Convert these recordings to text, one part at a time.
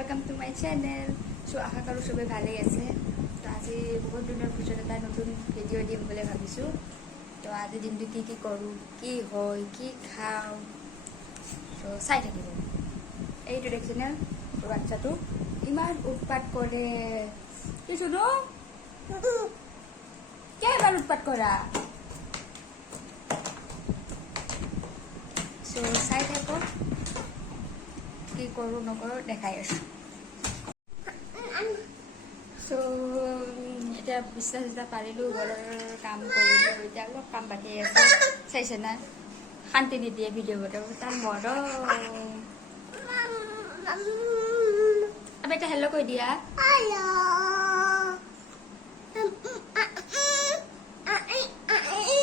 Welcome to my channel. So আশা কৰোঁ চবেই ভালেই আছে। তো আজি বহুত দিনৰ পিছত এটা নতুন ভিডিঅ' দিম বুলি ভাবিছোঁ। তো আজি দিনটো কি কি কৰোঁ, কি হয়, কি খাওঁ, তো চাই থাকিব। এইটো দেখিছেনে বাচ্চাটো ইমান উৎপাত কৰে। কি শুনো কিয় ইমান উৎপাত কৰা? চ' চাই থাকো কি কৰোঁ নকৰোঁ দেখাই আছোঁ। চ' এতিয়া বিছনা চিছনা পাৰিলোঁ, ঘৰৰ কাম কৰিলোঁ। এতিয়া অলপ কাম বাকী আছে, চাইছে না? শান্তি নিদিয়ে ভিডিঅ' বনাব তাৰ মৰম। আমি এটা হেল্ল' কৈ দিয়া।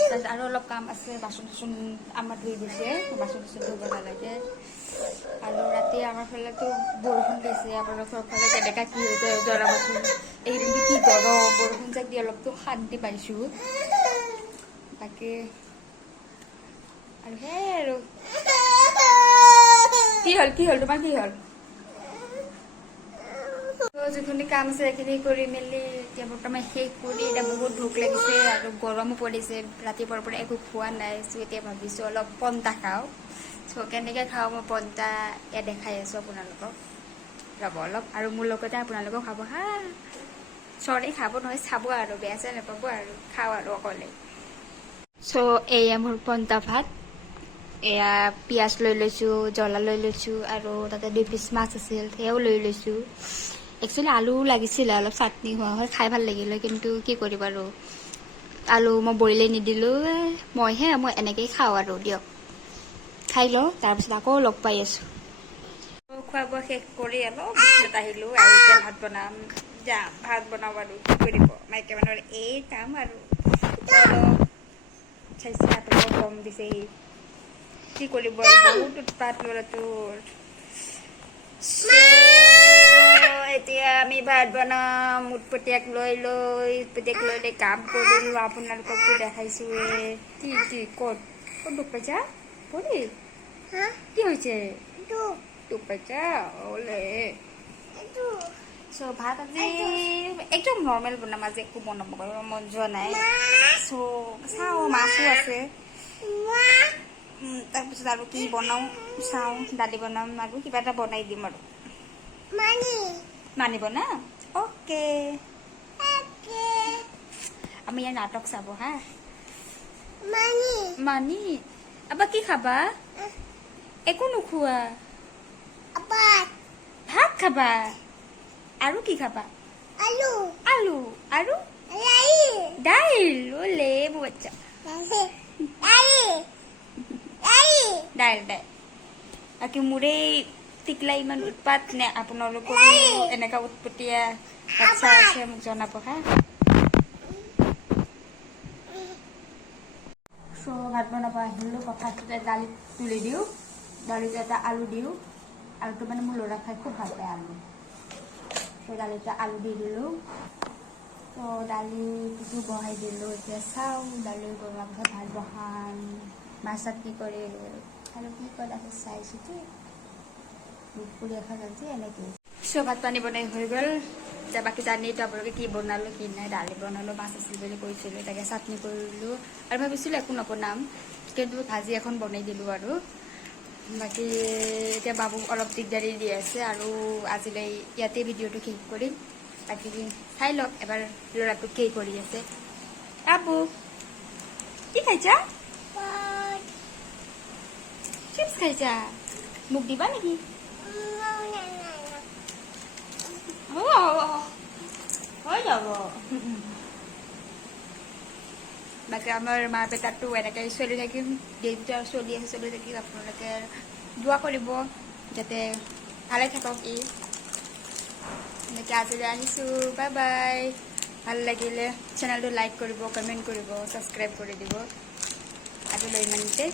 তাৰপিছত আৰু অলপ কাম আছে, বাচন চাচন আমাৰ ধুই গৈছে, বাচন চাচন ধুব নালাগে। আৰু ৰাতি আমাৰ ফালেতো বৰষুণ দিছে, আপোনালোকৰ ফালে কেনেকা কি হৈছে জনাবচোন। এইদিনটো কি গৰম, বৰষুণ যাক দি অলপতো শান্তি পাইছোঁ। বাকী আৰু সেই আৰু কি হ'ল তোমাৰ কি হ'ল? যিখিনি কাম আছে সেইখিনি কৰি মেলি এতিয়া বৰ্তমান শেষ কৰি এতিয়া বহুত ভোক লাগিছে আৰু গৰমো পৰিছে। ৰাতিপুৱাৰ পৰা একো খোৱা নাই। চ' এতিয়া ভাবিছোঁ অলপ পন্তা খাওঁ। চ' কেনেকৈ খাওঁ মই পন্তা এয়া দেখাই আছোঁ আপোনালোকক। ৰ'ব অলপ আৰু মোৰ লগতে আপোনালোকক খাব হা। চৰি খাব নহয়, চাব আৰু বেয়া চেয়া নাপাব আৰু খাওঁ আৰু অকলে। চ' এয়া মোৰ পন্তা ভাত। এয়া পিঁয়াজ লৈ লৈছোঁ, জ্বলা লৈ লৈছোঁ আৰু তাতে 2 পিচ মাছ আছিল সেয়াও লৈ লৈছোঁ। একচুৱেলি আলু লাগিছিলে, অলপ চাটনি হোৱা হয় খাই ভাল লাগিলে, কিন্তু কি কৰিম আৰু আলু মই বইলেই নিদিলোঁ। মই এনেকেই খাওঁ আৰু দিয়ক, খাই লওঁ তাৰপিছত আকৌ লগ পাই আছোঁ। খোৱা বোৱা শেষ কৰি অলপ বিচনাত আহিলোঁ আৰু এতিয়া ভাত বনাম। যাম ভাত বনাব আৰু কি কৰিব মাইকী মানুহৰ এই কাম আৰু অলপ চাইছে আপোনালোকক গৰম দিছে, কি কৰিব আৰু বহুত উৎপাত ল'ৰাটোৰ। এতিয়া আমি ভাত বনাম। উৎপতীয়াক লৈ কাম কৰিলোঁ। আপোনালোককতো দেখাইছোঁৱে। কি ক'ত দুখ পাইছা পৰি? কি হৈছে? দুখ পাইছা ওলে। চ' ভাত আজি একদম নৰ্মেল বনাম। আজি একো বনাব মন যোৱা নাই। চ' চাওঁ মাছো আছে। তাৰপিছত আৰু কি বনাওঁ চাওঁ। দালি বনাম আৰু কিবা এটা বনাই দিম আৰু মানিব না। অ'কে আমি ইয়াৰ নাটক চাব হা। মানি আবা কি খাবা? একো নোখোৱা? ভাত খাবা আৰু কি খাবা? আলু আৰু দাইল। ওলে মোৰ বাচ্চা দাইল বাকী মোৰে টিকলা ইমান উৎপাত নে আপোনালোকৰো এনেকা উৎপতীয়া বাচ্চা আছে মোক জনাব হা। চ' ভাত বনাব আহিলোঁ। কথাটোতে দালিত তুলি দিওঁ, দালিতে এটা আলু দিওঁ। আলুটো মানে মোৰ ল'ৰা খাই খুব ভাল পায় আলু। চ' দালিতে আলু দি দিলোঁ। ত' দালিটো বহাই দিলোঁ। এতিয়া চাওঁ দালি বনোৱাৰ পিছত ভাত বহাম, মাছ চাটনি কৰি আৰু কি কয় তাৰপিছত চাইছোঁ কি দুপৰীয়া সাজ আজি এনেকৈ। চ' ভাত পানী বনাই হৈ গ'ল। এতিয়া বাকী জানেইতো আপোনালোকে কি বনালোঁ কি নাই। দালি বনালোঁ, মাছ আছিল বুলি কৈছিলোঁ, তাকে চাটনি কৰিলোঁ আৰু ভাবিছিলোঁ একো নবনাম, কিন্তু ভাজি এখন বনাই দিলোঁ আৰু। বাকী এতিয়া বাবুক অলপ দিগদাৰি দি আছে আৰু আজিলৈ ইয়াতে ভিডিঅ'টো শেষ কৰিম। বাকী চাই লওক এবাৰ ল'ৰাটোক কি কৰি আছে। বাবু কি খাইছা? চিপছ খাইছা? মোক দিবা নেকি? হৈ যাব। বাকী আমাৰ মা বেটাৰটো এনেকৈ চলি থাকিম। দিনটো আৰু চলি থাকিম। আপোনালোকে দোৱা কৰিব যাতে ভালে থাকক ই। এনেকৈ আজিলৈ আহিছোঁ। Bye bye. ভাল লাগিলে চেনেলটো লাইক কৰিব, কমেণ্ট কৰিব, ছাবস্ক্ৰাইব কৰি দিব। আজিলৈ ইমানতে।